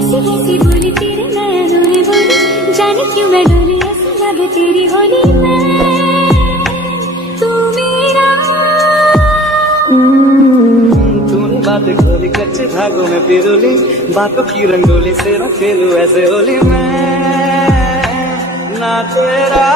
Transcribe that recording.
कैसी कैसी बोली तेरे नयनों ने बोली, जाने क्यों मैं डोली ऐसा लगे तेरी होली में तू मेरा। तूने बातें खोली कच्चे धागों में पिरोली, बातों की रंगोली से मैं खेलूं ऐसे होली में ना तेरा